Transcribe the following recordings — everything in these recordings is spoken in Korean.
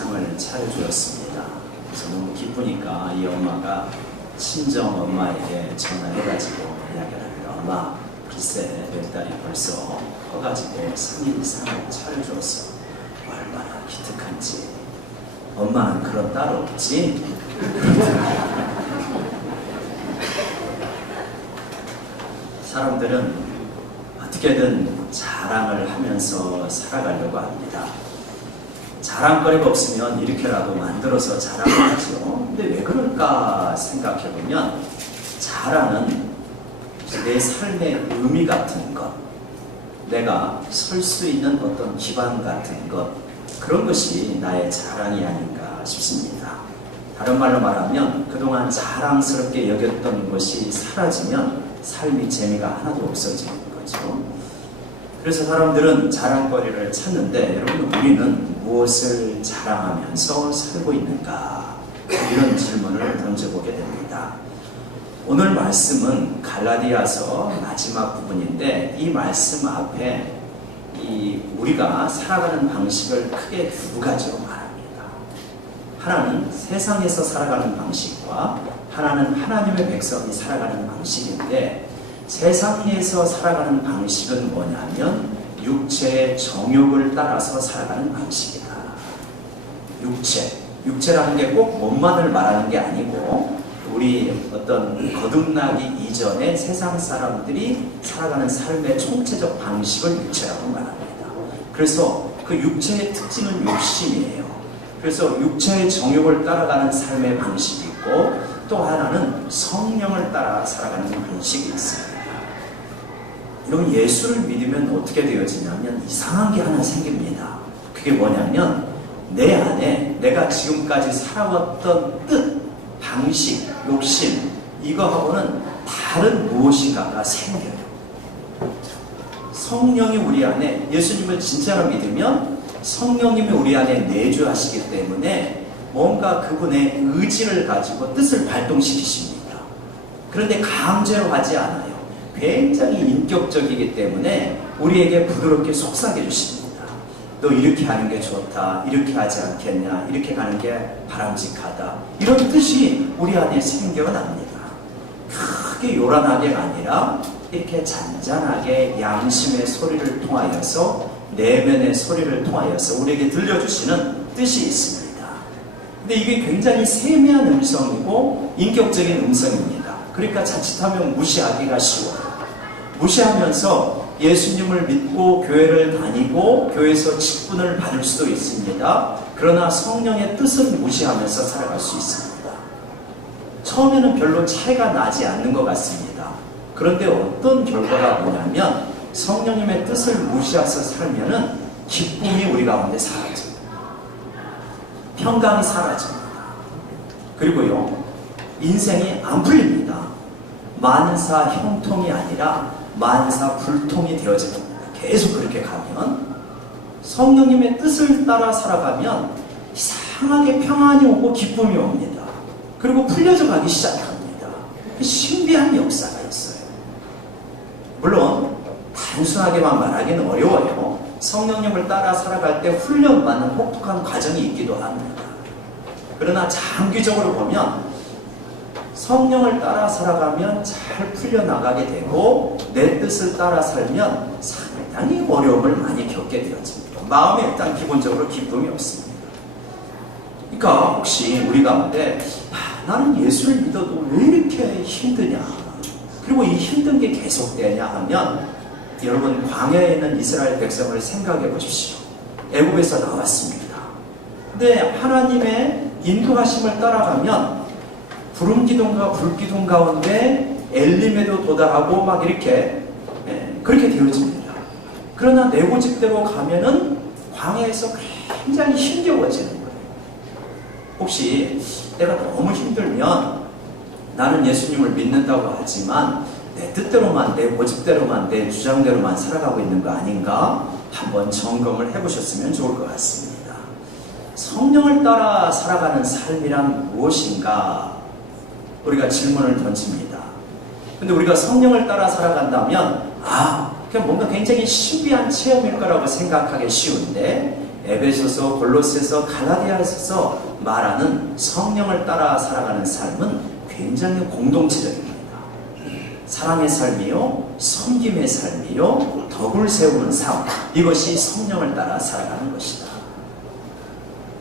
상을 차려주었습니다. 그래서 너무 기쁘니까 이 엄마가 친정 엄마에게 전화해가지고 이야기를 합니다. 엄마, 글쎄 내 딸이 벌써 커가지고 생일상을 차려주었어. 얼마나 기특한지. 엄마는 그런 딸 없지? 사람들은 어떻게든 자랑을 하면서 살아가려고 합니다. 자랑거리가 없으면 이렇게라도 만들어서 자랑을 하죠. 근데 왜 그럴까 생각해보면 자랑은 내 삶의 의미 같은 것, 내가 설 수 있는 어떤 기반 같은 것, 그런 것이 나의 자랑이 아닌가 싶습니다. 다른 말로 말하면 그동안 자랑스럽게 여겼던 것이 사라지면 삶이 재미가 하나도 없어지는 거죠. 그래서 사람들은 자랑거리를 찾는데 여러분, 우리는 무엇을 자랑하면서 살고 있는가? 이런 질문을 던져보게 됩니다. 오늘 말씀은 갈라디아서 마지막 부분인데 이 말씀 앞에 우리가 살아가는 방식을 크게 두 가지로 말합니다. 하나는 세상에서 살아가는 방식과 하나는 하나님의 백성이 살아가는 방식인데, 세상에서 살아가는 방식은 뭐냐면 육체의 정욕을 따라서 살아가는 방식이다. 육체라는 게 꼭 몸만을 말하는 게 아니고 우리 어떤 거듭나기 이전에 세상 사람들이 살아가는 삶의 총체적 방식을 육체라고 말합니다. 그래서 그 육체의 특징은 욕심이에요. 그래서 육체의 정욕을 따라가는 삶의 방식이 있고, 또 하나는 성령을 따라 살아가는 방식이 있습니다. 여러분, 예수를 믿으면 어떻게 되어지냐면 이상한 게 하나 생깁니다. 그게 뭐냐면 내 안에 내가 지금까지 살아왔던 뜻, 방식, 욕심, 이거하고는 다른 무엇인가가 생겨요. 성령이 우리 안에, 예수님을 진짜로 믿으면 성령님이 우리 안에 내주하시기 때문에 뭔가 그분의 의지를 가지고 뜻을 발동시키십니다. 그런데 강제로 하지 않아요. 굉장히 인격적이기 때문에 우리에게 부드럽게 속삭여 주십니다. 너 이렇게 하는 게 좋다, 이렇게 하지 않겠냐, 이렇게 가는 게 바람직하다, 이런 뜻이 우리 안에 생겨납니다. 크게 요란하게가 아니라 이렇게 잔잔하게 양심의 소리를 통하여서, 내면의 소리를 통하여서 우리에게 들려주시는 뜻이 있습니다. 근데 이게 굉장히 세미한 음성이고 인격적인 음성입니다. 그러니까 자칫하면 무시하기가 쉬워요. 무시하면서 예수님을 믿고 교회를 다니고 교회에서 직분을 받을 수도 있습니다. 그러나 성령의 뜻을 무시하면서 살아갈 수 있습니다. 처음에는 별로 차이가 나지 않는 것 같습니다. 그런데 어떤 결과가 뭐냐면 성령님의 뜻을 무시해서 살면은 기쁨이 우리 가운데 사라집니다. 평강이 사라집니다. 그리고요, 인생이 안 풀립니다. 만사 형통이 아니라 만사 불통이 되어지는 겁니다. 계속 그렇게 가면, 성령님의 뜻을 따라 살아가면 이상하게 평안이 오고 기쁨이 옵니다. 그리고 풀려져 가기 시작합니다. 신비한 역사가 있어요. 물론 단순하게만 말하기는 어려워요. 성령님을 따라 살아갈 때 훈련받는 혹독한 과정이 있기도 합니다. 그러나 장기적으로 보면 성령을 따라 살아가면 잘 풀려나가게 되고, 내 뜻을 따라 살면 상당히 어려움을 많이 겪게 되어집니다. 마음에 일단 기본적으로 기쁨이 없습니다. 그러니까 혹시 우리 가운데 나는 예수를 믿어도 왜 이렇게 힘드냐, 그리고 이 힘든 게 계속되냐 하면, 여러분, 광야에 있는 이스라엘 백성을 생각해 보십시오. 애굽에서 나왔습니다. 근데 하나님의 인도하심을 따라가면 구름 기둥과 불 기둥 가운데 엘림에도 도달하고 막 이렇게 그렇게 되어집니다. 그러나 내 고집대로 가면은 광야에서 굉장히 힘겨워지는 거예요. 혹시 내가 너무 힘들면 나는 예수님을 믿는다고 하지만 내 뜻대로만, 내 고집대로만, 내 주장대로만 살아가고 있는 거 아닌가? 한번 점검을 해보셨으면 좋을 것 같습니다. 성령을 따라 살아가는 삶이란 무엇인가? 우리가 질문을 던집니다. 근데 우리가 성령을 따라 살아간다면 그냥 뭔가 굉장히 신비한 체험일 거라고 생각하기 쉬운데, 에베소서, 골로새서, 갈라디아에서 말하는 성령을 따라 살아가는 삶은 굉장히 공동체적입니다. 사랑의 삶이요, 섬김의 삶이요, 덕을 세우는 삶, 이것이 성령을 따라 살아가는 것이다.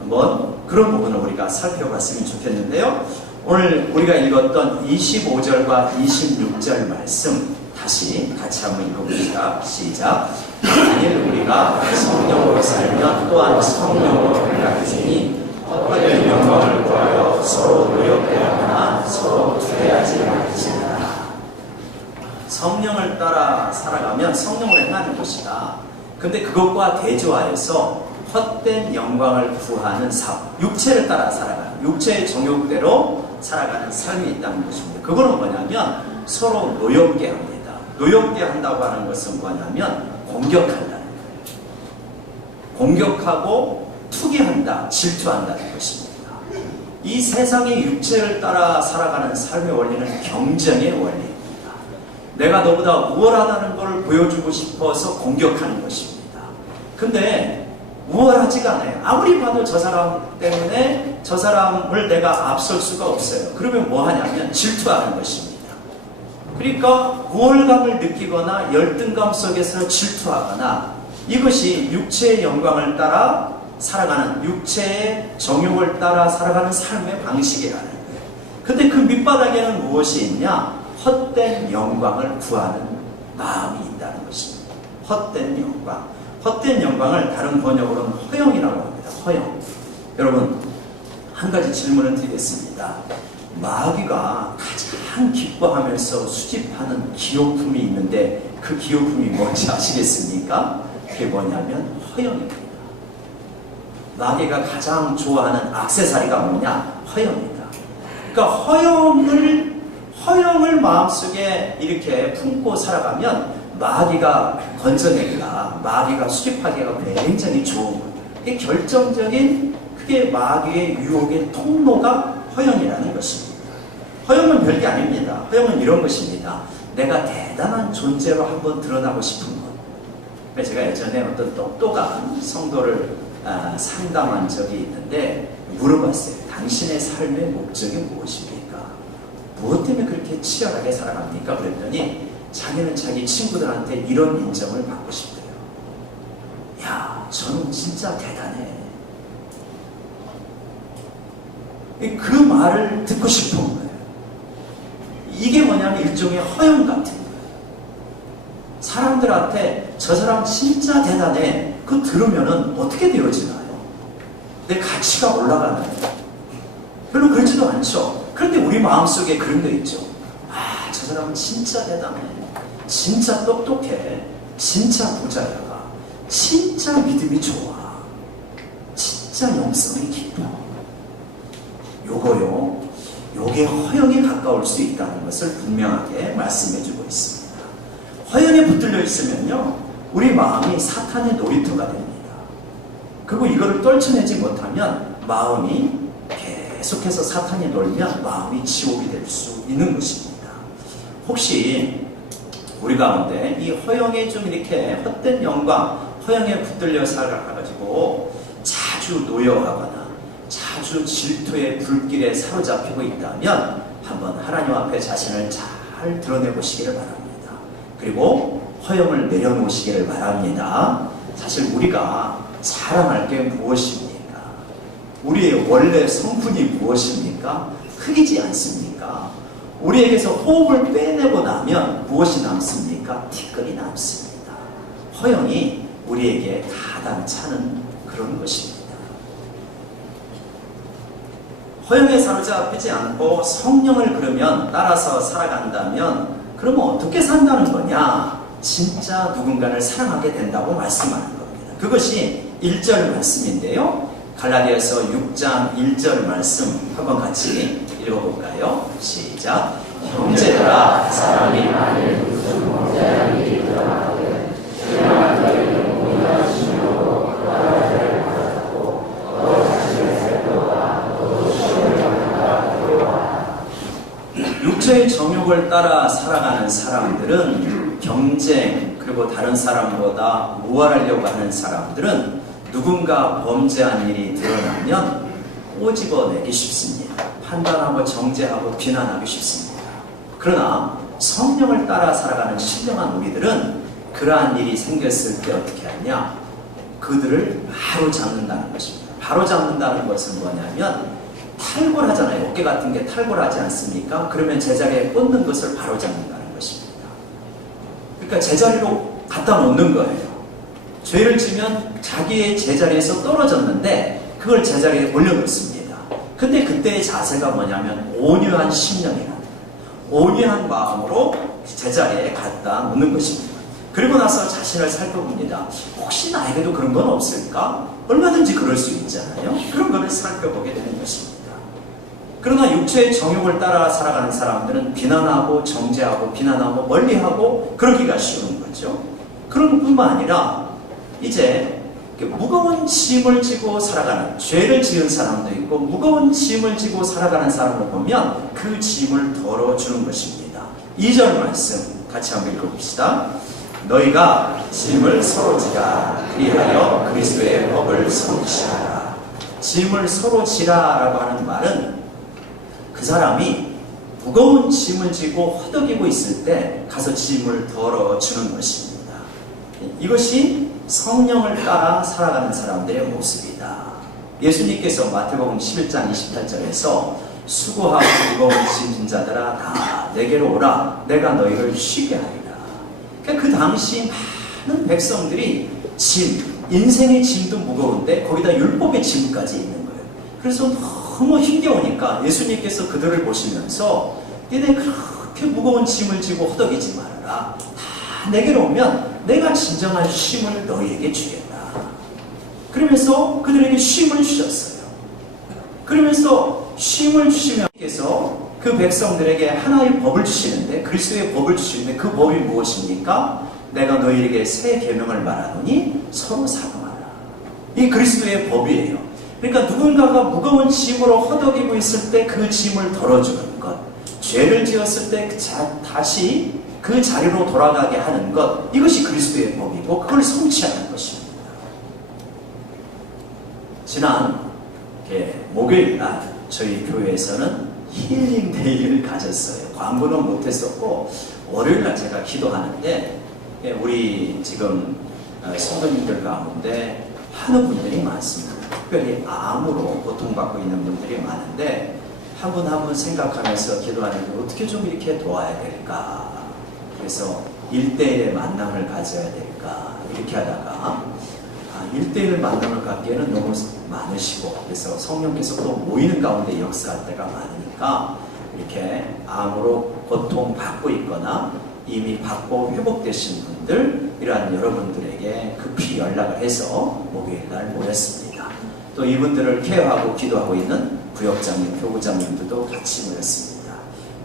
한번 그런 부분을 우리가 살펴봤으면 좋겠는데요. 오늘 우리가 읽었던 25절과 26절 말씀 다시 같이 한번 읽어봅시다. 시작. 만일 우리가 성령으로 살면 또한 성령으로 살아가니 헛된 영광을 구하여 서로 노력하거나 서로 투례하지 말지니라. 성령을 따라 살아가면 성령으로 행하는 것이다. 근데 그것과 대조하여서 헛된 영광을 구하는 삶, 육체를 따라 살아가는, 육체의 정욕대로 살아가는 삶이 있다는 것입니다. 그거는 뭐냐면 서로 노엽게 합니다. 노엽게 한다고 하는 것은 뭐냐면 공격한다는 거예요. 공격하고 투기한다, 질투한다는 것입니다. 이 세상의 육체를 따라 살아가는 삶의 원리는 경쟁의 원리입니다. 내가 너보다 우월하다는 걸 보여주고 싶어서 공격하는 것입니다. 근데 우월하지가 않아요. 아무리 봐도 저 사람 때문에 저 사람을 내가 앞설 수가 없어요. 그러면 뭐 하냐면 질투하는 것입니다. 그러니까 우월감을 느끼거나 열등감 속에서 질투하거나, 이것이 육체의 영광을 따라 살아가는, 육체의 정욕을 따라 살아가는 삶의 방식이라는 거예요. 근데 그 밑바닥에는 무엇이 있냐? 헛된 영광을 구하는 마음이 있다는 것입니다. 헛된 영광. 헛된 영광을 다른 번역으로는 허영이라고 합니다. 허영. 여러분, 한 가지 질문을 드리겠습니다. 마귀가 가장 기뻐하면서 수집하는 기호품이 있는데 그 기호품이 뭔지 아시겠습니까? 그게 뭐냐면 허영입니다. 마귀가 가장 좋아하는 액세서리가 뭐냐? 허영입니다. 그러니까 허영을 마음속에 이렇게 품고 살아가면 마귀가 건져내기가, 마귀가 수집하기가 굉장히 좋은 거예요. 그게 결정적인, 그게 마귀의 유혹의 통로가 허영이라는 것입니다. 허영은 별게 아닙니다. 허영은 이런 것입니다. 내가 대단한 존재로 한번 드러나고 싶은 것. 그래서 제가 예전에 어떤 똑똑한 성도를 상담한 적이 있는데 물어봤어요. 당신의 삶의 목적이 무엇입니까? 무엇 때문에 그렇게 치열하게 살아갑니까? 그랬더니 자기는 자기 친구들한테 이런 인정을 받고 싶대요. 야, 저는 진짜 대단해. 그 말을 듣고 싶은 거예요. 이게 뭐냐면 일종의 허영 같은 거예요. 사람들한테 저 사람 진짜 대단해. 그거 들으면은 어떻게 되어지나요? 내 가치가 올라가나요? 별로 그렇지도 않죠. 그런데 우리 마음속에 그런 거 있죠. 아, 저 사람은 진짜 대단해. 진짜 똑똑해. 진짜 부자야. 진짜 믿음이 좋아. 진짜 영성이 깊어. 요거요. 요게 허영에 가까울 수 있다는 것을 분명하게 말씀해주고 있습니다. 허영에 붙들려 있으면요, 우리 마음이 사탄의 놀이터가 됩니다. 그리고 이거를 떨쳐내지 못하면 마음이 계속해서 사탄이 놀면 마음이 지옥이 될 수 있는 것입니다. 혹시 우리 가운데 이 허영에 좀 이렇게 헛된 영광, 허영에 붙들려 살아가지고 자주 노여하거나 자주 질투의 불길에 사로잡히고 있다면 한번 하나님 앞에 자신을 잘 드러내보시기를 바랍니다. 그리고 허영을 내려놓으시기를 바랍니다. 사실 우리가 자랑할 게 무엇입니까? 우리의 원래 성분이 무엇입니까? 흙이지 않습니까? 우리에게서 호흡을 빼내고 나면 무엇이 남습니까? 티끌이 남습니다. 허영이 우리에게 가당차는 그런 것입니다. 허영에 사로잡히지 않고 성령을 그러면 따라서 살아간다면 그러면 어떻게 산다는 거냐? 진짜 누군가를 사랑하게 된다고 말씀하는 겁니다. 그것이 1절 말씀인데요. 갈라디아서 6장 1절 말씀 한번 같이 읽어볼까요? 시작. 형제들아, 사람이 만일 무슨 문제라는 일이 일어나거든 신령한 너희는 공의하심으로 바라를 받았고 너 자신의 살펴봐 너도 시험을 받는다 두려워하라. 육체의 정욕을 따라 살아가는 사람들은 경쟁, 그리고 다른 사람보다 우월하려고 하는 사람들은 누군가 범죄한 일이 드러나면 꼬집어내기 쉽습니다. 판단하고 정죄하고 비난하기 쉽습니다. 그러나 성령을 따라 살아가는 신령한 우리들은 그러한 일이 생겼을 때 어떻게 하냐? 그들을 바로 잡는다는 것입니다. 바로 잡는다는 것은 뭐냐면 탈골하잖아요. 어깨 같은 게 탈골하지 않습니까? 그러면 제자리에 꽂는 것을 바로 잡는다는 것입니다. 그러니까 제자리로 갖다 놓는 거예요. 죄를 지면 자기의 제자리에서 떨어졌는데 그걸 제자리에 올려놓습니다. 근데 그때의 자세가 뭐냐면 온유한 심령이라 온유한 마음으로 제자리에 갖다 놓는 것입니다. 그리고 나서 자신을 살펴봅니다. 혹시 나에게도 그런 건 없을까? 얼마든지 그럴 수 있잖아요. 그런 것을 살펴보게 되는 것입니다. 그러나 육체의 정욕을 따라 살아가는 사람들은 비난하고 정죄하고 비난하고 멀리하고 그러기가 쉬운 거죠. 그런 뿐만 아니라 이제 무거운 짐을 지고 살아가는, 죄를 지은 사람도 있고 무거운 짐을 지고 살아가는 사람을 보면 그 짐을 덜어주는 것입니다. 2절 말씀 같이 한번 읽어봅시다. 너희가 짐을 서로 지라 그리하여 그리스도의 법을 성취하라. 짐을 서로 지라라고 하는 말은 그 사람이 무거운 짐을 지고 허덕이고 있을 때 가서 짐을 덜어주는 것입니다. 이것이 성령을 따라 살아가는 사람들의 모습이다. 예수님께서 마태복음 11장 28절에서 수고하고 무거운 짐진 자들아 다 내게로 오라 내가 너희를 쉬게 하리라. 그러니까 그 당시 많은 백성들이 짐, 인생의 짐도 무거운데 거기다 율법의 짐까지 있는 거예요. 그래서 너무 힘겨우니까 예수님께서 그들을 보시면서 너네 그렇게 무거운 짐을 지고 허덕이지 말아라. 다 내게로 오면 내가 진정한 쉼을 너희에게 주겠다. 그러면서 그들에게 쉼을 주셨어요. 그러면서 쉼을 주시면서 그 백성들에게 하나의 법을 주시는데 그리스도의 법을 주시는데 그 법이 무엇입니까? 내가 너희에게 새 계명을 말하노니 서로 사랑하라. 이게 그리스도의 법이에요. 그러니까 누군가가 무거운 짐으로 허덕이고 있을 때 그 짐을 덜어주는 것, 죄를 지었을 때 다시 그 자리로 돌아가게 하는 것, 이것이 그리스도의 법이고 그걸 성취하는 것입니다. 지난 목요일 날 저희 교회에서는 힐링데이를 가졌어요. 광고는 못했었고 월요일 날 제가 기도하는데 우리 지금 성도님들 가운데 하는 분들이 많습니다. 특별히 암으로 고통받고 있는 분들이 많은데 한 분 한 분 생각하면서 기도하는데 어떻게 좀 이렇게 도와야 될까? 그래서 1대1의 만남을 가져야 될까? 이렇게 하다가 1대1 만남을 갖기에는 너무 많으시고 그래서 성령께서 또 모이는 가운데 역사할 때가 많으니까 이렇게 암으로 고통받고 있거나 이미 받고 회복되신 분들 이러한 여러분들에게 급히 연락을 해서 목요일날 모였습니다. 또 이분들을 케어하고 기도하고 있는 부역장님, 교구장님들도 같이 모였습니다.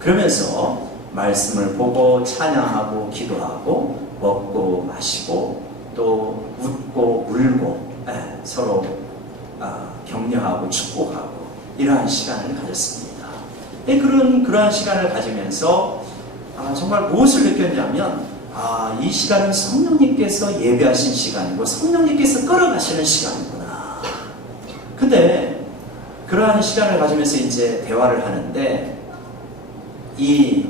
그러면서 말씀을 보고 찬양하고 기도하고 먹고 마시고 또 웃고 울고 서로 격려하고 축복하고 이러한 시간을 가졌습니다. 그러한 시간을 가지면서 정말 무엇을 느꼈냐면 이 시간은 성령님께서 예배하신 시간이고 성령님께서 끌어가시는 시간이구나. 근데 그러한 시간을 가지면서 이제 대화를 하는데 이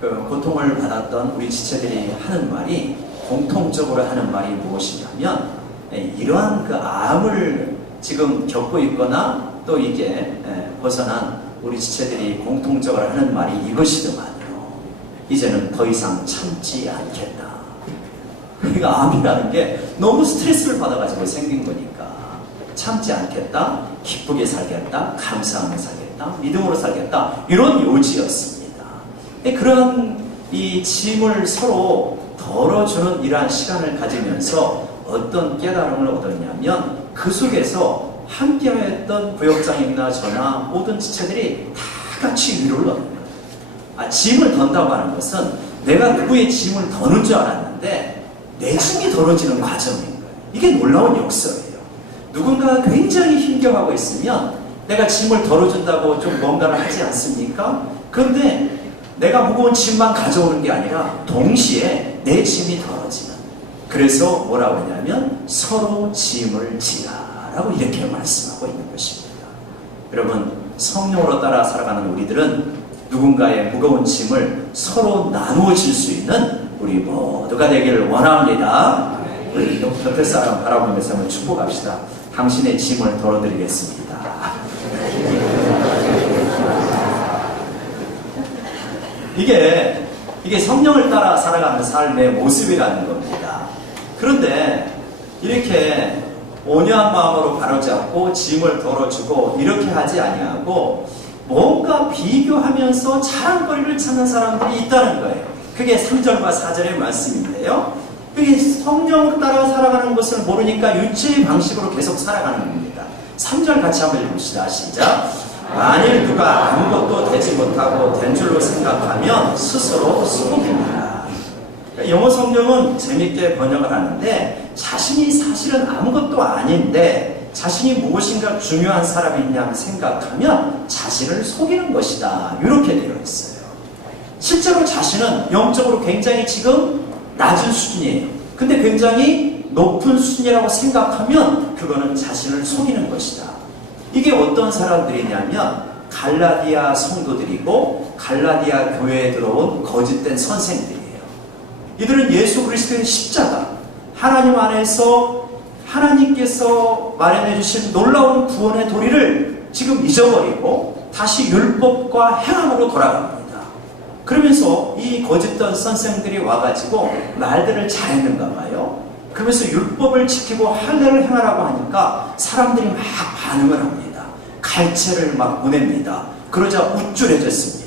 고통을 받았던 우리 지체들이 하는 말이 공통적으로 하는 말이 무엇이냐면 이러한 그 암을 지금 겪고 있거나 또 이게 벗어난 우리 지체들이 공통적으로 하는 말이 이것이더만요. 이제는 더 이상 참지 않겠다. 그러니까 암이라는 게 너무 스트레스를 받아가지고 생긴 거니까 참지 않겠다, 기쁘게 살겠다, 감사하며 살겠다, 믿음으로 살겠다 이런 요지였습니다. 그러한 이 짐을 서로 덜어주는 이러한 시간을 가지면서 어떤 깨달음을 얻었냐면 그 속에서 함께하였던 부역장님이나 저나 모든 지체들이 다 같이 위로를 얻는 거예요. 짐을 던다고 하는 것은 내가 누구의 짐을 더는 줄 알았는데 내 짐이 덜어지는 과정인 거예요. 이게 놀라운 역사예요. 누군가가 굉장히 힘겨워하고 있으면 내가 짐을 덜어준다고 좀 뭔가를 하지 않습니까? 그런데 내가 무거운 짐만 가져오는 게 아니라 동시에 내 짐이 덜어지는 그래서 뭐라고 하냐면 서로 짐을 지라라고 이렇게 말씀하고 있는 것입니다. 여러분, 성령으로 따라 살아가는 우리들은 누군가의 무거운 짐을 서로 나누어 질 수 있는 우리 모두가 되기를 원합니다. 우리 곁에 사람 바라보면서 한번 축복합시다. 당신의 짐을 덜어드리겠습니다. 이게 성령을 따라 살아가는 삶의 모습이라는 겁니다. 그런데 이렇게 온유한 마음으로 바로잡고 짐을 덜어주고 이렇게 하지 아니하고 뭔가 비교하면서 자랑거리를 찾는 사람들이 있다는 거예요. 그게 3절과 4절의 말씀인데요. 그게 성령을 따라 살아가는 것을 모르니까 유치의 방식으로 계속 살아가는 겁니다. 3절 같이 한번 읽읍시다. 시작. 만일 누가 아무것도 되지 못하고 된 줄로 생각하면 스스로 속입니다. 영어 성경은 재밌게 번역을 하는데 자신이 사실은 아무것도 아닌데 자신이 무엇인가 중요한 사람이냐고 생각하면 자신을 속이는 것이다. 이렇게 되어 있어요. 실제로 자신은 영적으로 굉장히 지금 낮은 수준이에요. 근데 굉장히 높은 수준이라고 생각하면 그거는 자신을 속이는 것이다. 이게 어떤 사람들이냐면 갈라디아 성도들이고 갈라디아 교회에 들어온 거짓된 선생들이에요. 이들은 예수 그리스도의 십자가, 하나님 안에서 하나님께서 마련해 주신 놀라운 구원의 도리를 지금 잊어버리고 다시 율법과 행함으로 돌아갑니다. 그러면서 이 거짓된 선생들이 와가지고 말들을 잘했는가 봐요. 그러면서 율법을 지키고 할례를 행하라고 하니까 사람들이 막 반응을 합니다. 갈채를 막 보냅니다. 그러자 우쭐해졌습니다.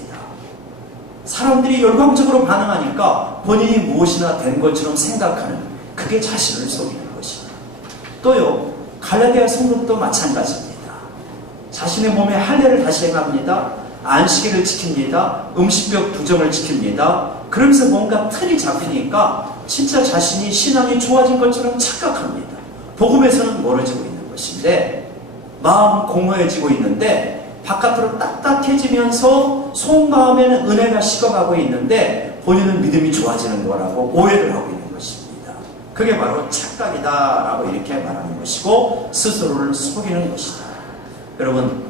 사람들이 열광적으로 반응하니까 본인이 무엇이나 된 것처럼 생각하는, 그게 자신을 속이는 것입니다. 또요, 갈라디아 성도도 마찬가지입니다. 자신의 몸에 할례를 다시 행합니다. 안식일을 지킵니다. 음식벽 부정을 지킵니다. 그러면서 뭔가 틀이 잡히니까 진짜 자신이 신앙이 좋아진 것처럼 착각합니다. 복음에서는 멀어지고 있는 것인데 마음 공허해지고 있는데 바깥으로 딱딱해지면서 속마음에는 은혜가 식어가고 있는데 본인은 믿음이 좋아지는 거라고 오해를 하고 있는 것입니다. 그게 바로 착각이다라고 이렇게 말하는 것이고 스스로를 속이는 것이다. 여러분,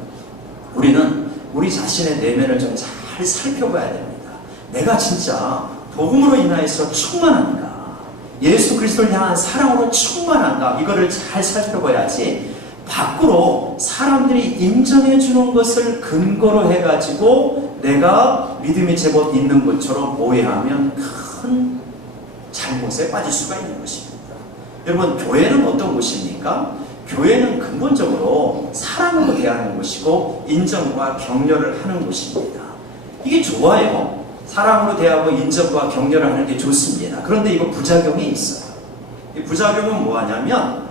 우리는 우리 자신의 내면을 좀 잘 살펴봐야 됩니다. 내가 진짜 복음으로 인하여서 충만한가? 예수 그리스도를 향한 사랑으로 충만한가? 이거를 잘 살펴봐야지 밖으로 사람들이 인정해 주는 것을 근거로 해가지고 내가 믿음이 제법 있는 것처럼 오해하면 큰 잘못에 빠질 수가 있는 것입니다. 여러분, 교회는 어떤 곳입니까? 교회는 근본적으로 사랑으로 대하는 곳이고 인정과 격려를 하는 곳입니다. 이게 좋아요. 사랑으로 대하고 인정과 격려를 하는 게 좋습니다. 그런데 이거 부작용이 있어요. 이 부작용은 뭐냐면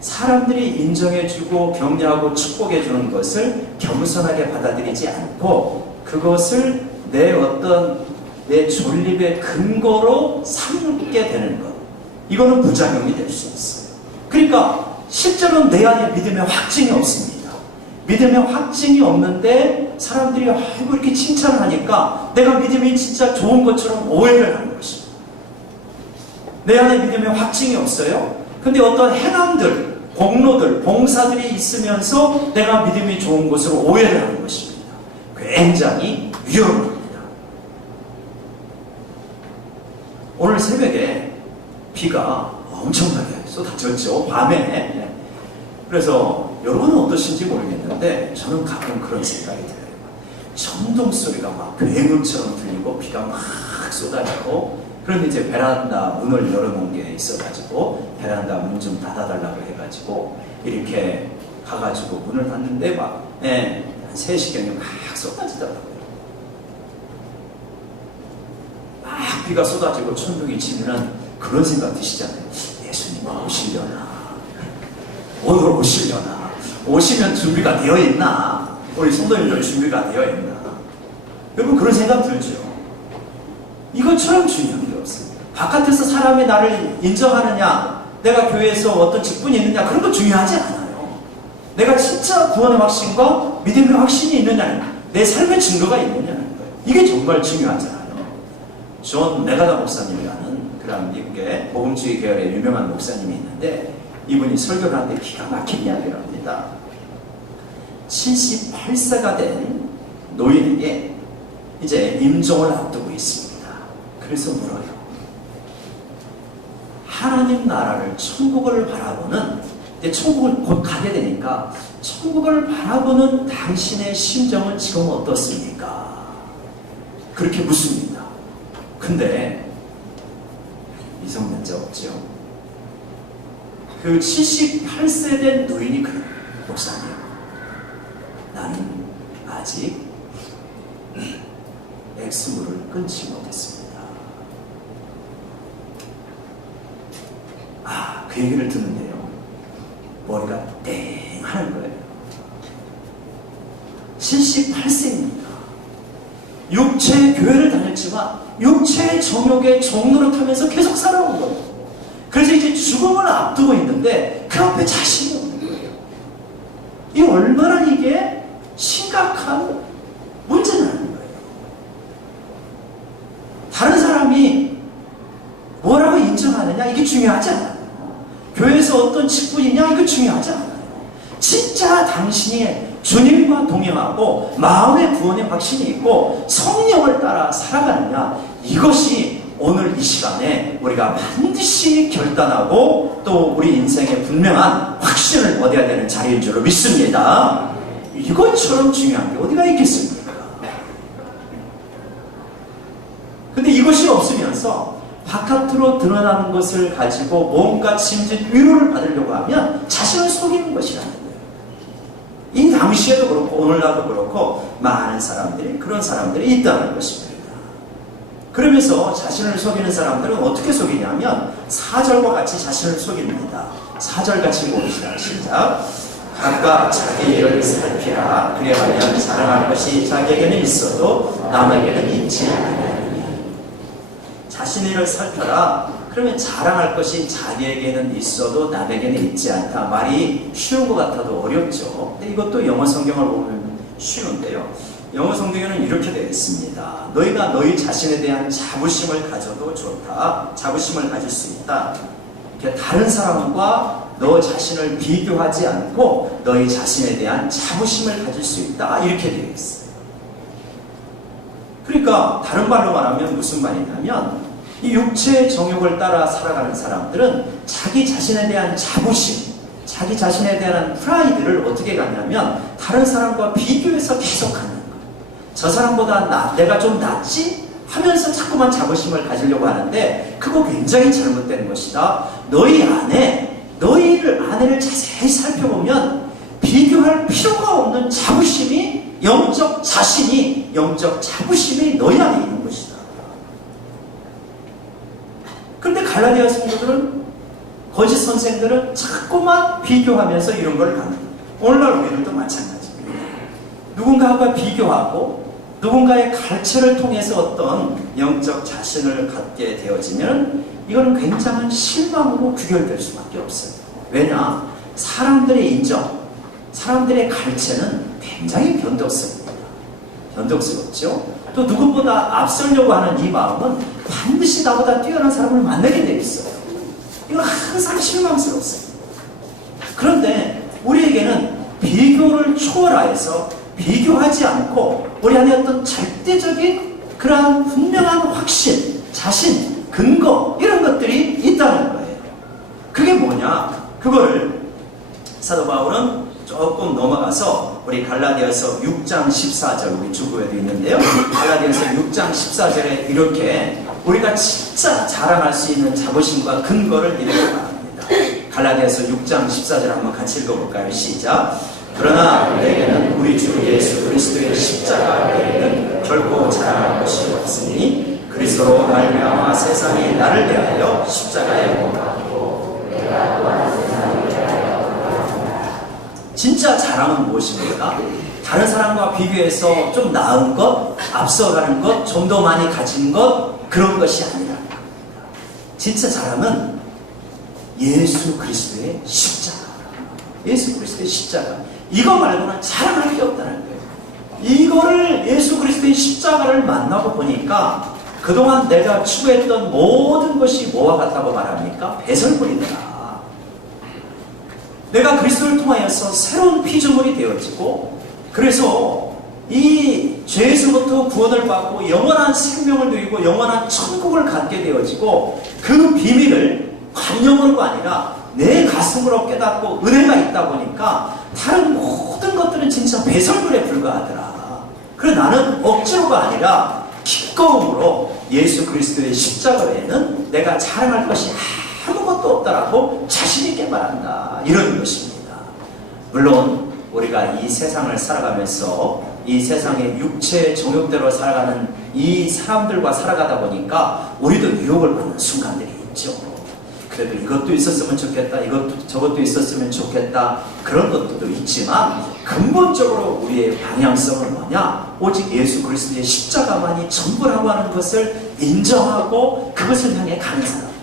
사람들이 인정해주고 격려하고 축복해주는 것을 겸손하게 받아들이지 않고 그것을 내 존립의 근거로 삼게 되는 것. 이거는 부작용이 될 수 있어요. 그러니까 실제로는 내 안에 믿음의 확증이 없습니다. 믿음의 확증이 없는데 사람들이 아이고 이렇게 칭찬을 하니까 내가 믿음이 진짜 좋은 것처럼 오해를 하는 것입니다. 내 안에 믿음의 확증이 없어요. 근데 어떤 행함들, 공로들, 봉사들이 있으면서 내가 믿음이 좋은 것으로 오해를 하는 것입니다. 굉장히 위험합니다. 오늘 새벽에 비가 엄청나게 쏟아졌죠. 밤에. 그래서 여러분은 어떠신지 모르겠는데 저는 가끔 그런 생각이 들어요. 천둥 소리가 막 굉음처럼 들리고 비가 막 쏟아지고 그런데 이제 베란다 문을 열어놓은 게 있어가지고 베란다 문 좀 닫아달라고 해가지고 이렇게 가가지고 문을 닫는데 막 한 3시경에 막 쏟아지더라고요. 막 비가 쏟아지고 천둥이 치면은 그런 생각 드시잖아요. 예수님 오시려나? 오늘 오시려나? 오시면 준비가 되어 있나? 우리 성도님들 준비가 되어 있나? 여러분 그런 생각 들죠? 이것처럼 중요한 게 없습니다. 바깥에서 사람이 나를 인정하느냐, 내가 교회에서 어떤 직분이 있느냐, 그런 거 중요하지 않아요. 내가 진짜 구원의 확신과 믿음의 확신이 있느냐는, 내 삶의 증거가 있느냐는 거예요. 이게 정말 중요하잖아요. 존 메가다 목사님이라는 그런 미국의 복음주의 계열의 유명한 목사님이 있는데 이분이 설교를 하는데 기가 막힌 이야기를 합니다. 78세가 된 노인에게 이제 임종을 앞두고 있습니다. 그래서 물어요. 하나님 나라를, 천국을 바라보는, 이제 천국을 곧 가게 되니까 천국을 바라보는 당신의 심정은 지금 어떻습니까? 그렇게 묻습니다. 근데 이성 문제 없죠. 그 78세 된 노인이 그래요. 목사님, 나는 아직 엑스물을 끊지 못했습니다. 그 얘기를 듣는데요, 머리가 땡 하는 거예요. 78세입니다. 육체의 교회를 다녔지만 육체의 정욕의 종노릇하면서 계속 살아온 거예요. 그래서 이제 죽음을 앞두고 있는데 그 앞에 자신이 없는 거예요. 이 얼마나 이게 심각한 문제라는 거예요. 다른 사람이 뭐라고 인정하느냐, 이게 중요하지 않아요. 교회에서 어떤 직분이냐, 이거 중요하지 않아요. 진짜 당신이 주님과 동행하고 마음의 구원의 확신이 있고 성령을 따라 살아가느냐, 이것이 오늘 이 시간에 우리가 반드시 결단하고 또 우리 인생에 분명한 확신을 얻어야 되는 자리인 줄로 믿습니다. 이것처럼 중요한 게 어디가 있겠습니까? 근데 이것이 없으면서 바깥으로 드러나는 것을 가지고 뭔가 짐짓 위로를 받으려고 하면 자신을 속이는 것이라는 거예요. 이 당시에도 그렇고 오늘날도 그렇고 많은 사람들이, 그런 사람들이 있다는 것입니다. 그러면서 자신을 속이는 사람들은 어떻게 속이냐면 4절과 같이 자신을 속입니다. 4절 같이 봅시다. 시작. 각각 자기 일을 살피라. 그래야만 자랑할 것이 자기에게는 있어도 남에게는 있지 않으니. 자신의 일을 살펴라. 그러면 자랑할 것이 자기에게는 있어도 남에게는 있지 않다. 말이 쉬운 것 같아도 어렵죠. 근데 이것도 영어 성경을 보면 쉬운데요. 영어 성경에는 이렇게 되어 있습니다. 너희가 너희 자신에 대한 자부심을 가져도 좋다. 자부심을 가질 수 있다. 이렇게 다른 사람과 너 자신을 비교하지 않고 너희 자신에 대한 자부심을 가질 수 있다. 이렇게 되어 있어요. 그러니까 다른 말로 말하면 무슨 말이냐면 이 육체의 정욕을 따라 살아가는 사람들은 자기 자신에 대한 자부심, 자기 자신에 대한 프라이드를 어떻게 갖냐면 다른 사람과 비교해서 계속 하는 거예요. 저 사람보다 내가 좀 낫지? 하면서 자꾸만 자부심을 가지려고 하는데 그거 굉장히 잘못된 것이다. 너희 안에를 자세히 살펴보면 비교할 필요가 없는 자부심이, 영적 자신이, 영적 자부심이 너희 안에 있는 것이다. 그런데 갈라디아 성도들은, 거짓 선생들은 자꾸만 비교하면서 이런 걸 갖는 거예요. 오늘날 우리들도 마찬가지입니다. 누군가와 비교하고 누군가의 가르침을 통해서 어떤 영적 자신을 갖게 되어지면 이거는 굉장한 실망으로 귀결될 수밖에 없어요. 왜냐? 사람들의 인정, 사람들의 가르침은 굉장히 변덕스럽습니다. 변덕스럽죠? 또 누구보다 앞서려고 하는 이 마음은 반드시 나보다 뛰어난 사람을 만나게 돼 있어요. 이건 항상 실망스럽습니다. 그런데 우리에게는 비교를 초월하여서 비교하지 않고 우리 안에 어떤 절대적인 그러한 분명한 확신, 자신, 근거, 이런 것들이 있다는 거예요. 그게 뭐냐? 그거를 사도 바울은 조금 넘어가서 우리 갈라디아서 6장 14절, 우리 주구에도 있는데요. 갈라디아서 6장 14절에 이렇게 우리가 진짜 자랑할 수 있는 자부심과 근거를 이렇게 말합니다. 갈라디아서 6장 14절 한번 같이 읽어볼까요? 시작. 그러나 내게는 우리 주 예수 그리스도의 십자가 외에는 결코 자랑할 것이 없으니 그리스도로 말미암아 세상이 나를 대하여 십자가에 못 박히고 내가 또한 세상을 대하여. 진짜 자랑은 무엇입니까? 다른 사람과 비교해서 좀 나은 것, 앞서가는 것, 좀 더 많이 가진 것, 그런 것이 아니라 진짜 자랑은 예수 그리스도의 십자가. 예수 그리스도의 십자가. 이거 말고는 자랑할 게 없다는 거예요. 이거를 예수 그리스도의 십자가를 만나고 보니까 그동안 내가 추구했던 모든 것이 뭐와 같다고 말합니까? 배설물이더라. 내가 그리스도를 통하여서 새로운 피조물이 되어지고, 그래서 이 죄에서부터 구원을 받고 영원한 생명을 누리고 영원한 천국을 갖게 되어지고, 그 비밀을 관념으로가 아니라 내 가슴으로 깨닫고 은혜가 있다 보니까 다른 모든 것들은 진짜 배설물에 불과하더라. 그래 나는 억지로가 아니라 기꺼움으로 예수 그리스도의 십자가 외에는 내가 자랑할 것이 아무것도 없다라고 자신 있게 말한다, 이런 것입니다. 물론 우리가 이 세상을 살아가면서 이 세상의 육체의 정욕대로 살아가는 이 사람들과 살아가다 보니까 우리도 유혹을 받는 순간들이 있죠. 그래도 이것도 있었으면 좋겠다, 이것도 저것도 있었으면 좋겠다, 그런 것들도 있지만 근본적으로 우리의 방향성은 뭐냐? 오직 예수 그리스도의 십자가만이 전부라고 하는 것을 인정하고 그것을 향해 가는 사람입니다.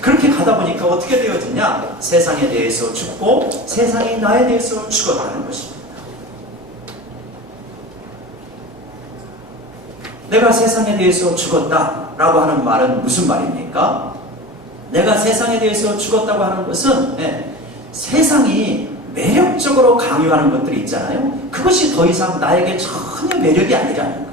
그렇게 가다 보니까 어떻게 되어지냐? 세상에 대해서 죽고 세상이 나에 대해서 죽어가는 것입니다. 내가 세상에 대해서 죽었다라고 하는 말은 무슨 말입니까? 내가 세상에 대해서 죽었다고 하는 것은 세상이 매력적으로 강요하는 것들이 있잖아요. 그것이 더 이상 나에게 전혀 매력이 아니라는 거예요.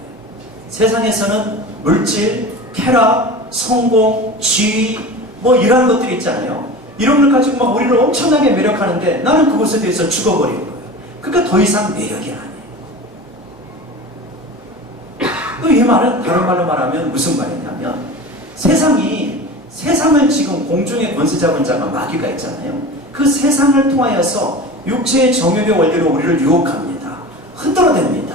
세상에서는 물질, 쾌락, 성공, 지위 뭐 이런 것들이 있잖아요. 이런 걸 가지고 막 우리를 엄청나게 매력하는데 나는 그것에 대해서 죽어버리는 거예요. 그러니까 더 이상 매력이 아니에요. 또 이 말은 다른 말로 말하면 무슨 말이냐면, 세상을 지금 공중의 권세 잡은 자가 마귀가 있잖아요. 그 세상을 통하여서 육체의 정욕의 원리로 우리를 유혹합니다. 흔들어댑니다.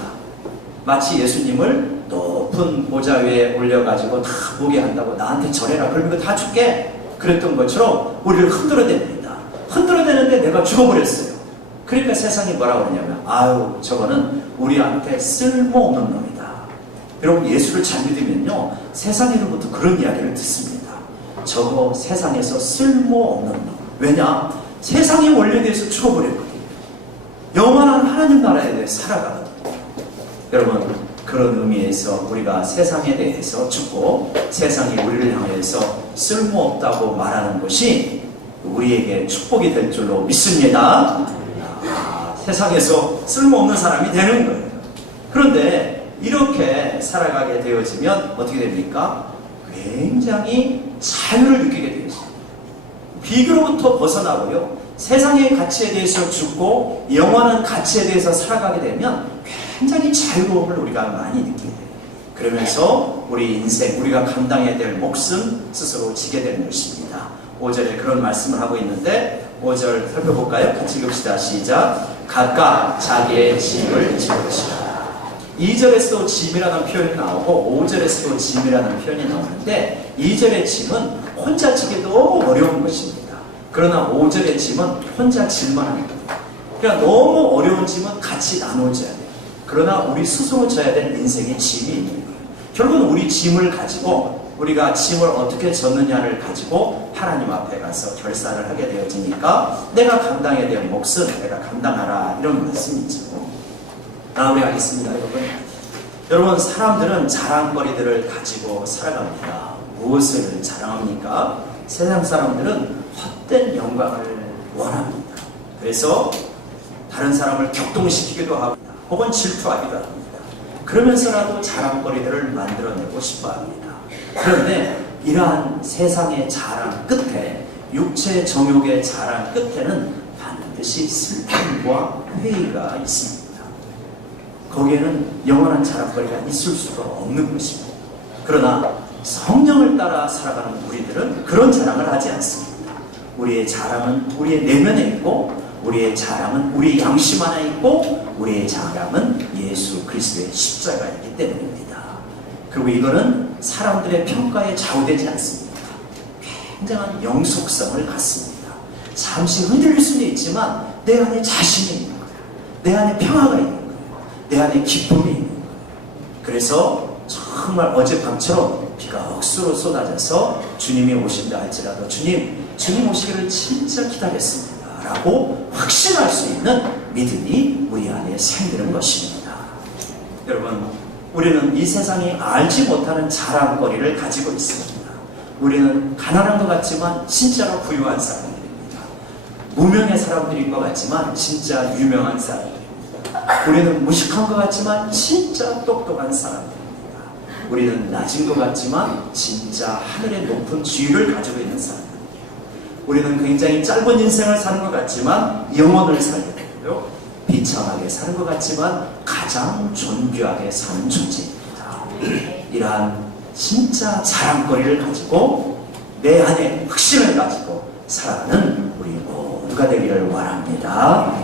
마치 예수님을 높은 보좌 위에 올려가지고 다 보게 한다고 나한테 절해라, 그러면 다 줄게, 그랬던 것처럼 우리를 흔들어댑니다. 흔들어대는데 내가 죽어버렸어요. 그러니까 세상이 뭐라고 그러냐면, 아유 저거는 우리한테 쓸모없는 놈이다. 여러분 예수를 잘 믿으면요 세상에로부터 그런 이야기를 듣습니다. 저거 세상에서 쓸모없는 놈. 왜냐? 세상의 원리에 대해서 죽어버렸거든요. 영원한 하나님 나라에 대해서 살아가거든요. 여러분 그런 의미에서 우리가 세상에 대해서 죽고 세상이 우리를 향해서 쓸모없다고 말하는 것이 우리에게 축복이 될 줄로 믿습니다. 세상에서 쓸모없는 사람이 되는 거예요. 그런데 이렇게 살아가게 되어지면 어떻게 됩니까? 굉장히 자유를 느끼게 되어집니다. 비교로부터 벗어나고요, 세상의 가치에 대해서 죽고 영원한 가치에 대해서 살아가게 되면 굉장히 자유로움을 우리가 많이 느끼게 돼요. 그러면서 우리 인생, 우리가 감당해야 될 몫은 스스로 지게 되는 것입니다. 5절에 그런 말씀을 하고 있는데 5절 살펴볼까요? 같이 읽읍시다. 시작. 각각 자기의 짐을 질 것이다. 2절에서도 짐이라는 표현이 나오고 5절에서도 짐이라는 표현이 나오는데 2절의 짐은 혼자 지기 너무 어려운 것입니다. 그러나 5절의 짐은 혼자 질만 하는 겁니다. 그러니까 너무 어려운 짐은 같이 나눠져야 돼요. 그러나 우리 스스로 져야 될 인생의 짐이 있는 거예요. 결국은 우리 짐을 가지고 우리가 짐을 어떻게 졌느냐를 가지고 하나님 앞에 가서 결산을 하게 되어지니까 내가 감당해야 될 몫은 내가 감당하라, 이런 말씀이죠. 우리 하겠습니다. 여러분 사람들은 자랑거리들을 가지고 살아갑니다. 무엇을 자랑합니까? 세상 사람들은 헛된 영광을 원합니다. 그래서 다른 사람을 격동시키기도 하고 혹은 질투하기도 합니다. 그러면서라도 자랑거리들을 만들어내고 싶어 합니다. 그런데 이러한 세상의 자랑 끝에, 육체 정욕의 자랑 끝에는 반드시 슬픔과 회의가 있습니다. 거기에는 영원한 자랑거리가 있을 수가 없는 것입니다. 그러나 성령을 따라 살아가는 우리들은 그런 자랑을 하지 않습니다. 우리의 자랑은 우리의 내면에 있고, 우리의 자랑은 우리의 양심 안에 있고, 우리의 자랑은 예수 그리스도의 십자가에 있기 때문입니다. 그리고 이거는 사람들의 평가에 좌우되지 않습니다. 굉장한 영속성을 갖습니다. 잠시 흔들릴 수는 있지만 내 안에 자신이 있는 거예요. 내 안에 평화가 있는 거예요. 내 안에 기쁨이 있는 거예요. 그래서 정말 어젯밤처럼 비가 억수로 쏟아져서 주님이 오신다 할지라도 주님 오시기를 진짜 기다렸습니다 라고 확신할 수 있는 믿음이 우리 안에 생기는 것입니다. 여러분 우리는 이 세상이 알지 못하는 자랑거리를 가지고 있습니다. 우리는 가난한 것 같지만 진짜로 부유한 사람들입니다. 무명의 사람들인 것 같지만 진짜 유명한 사람들입니다. 우리는 무식한 것 같지만 진짜 똑똑한 사람들입니다. 우리는 낮은 것 같지만 진짜 하늘의 높은 지위를 가지고 있는 사람들입니다. 우리는 굉장히 짧은 인생을 사는 것 같지만 영혼을 살게 되고요. 비참하게 사는 것 같지만 가장 존귀하게 사는 존재입니다. 이러한 진짜 자랑거리를 가지고 내 안에 확신을 가지고 살아가는 우리 모두가 되기를 원합니다.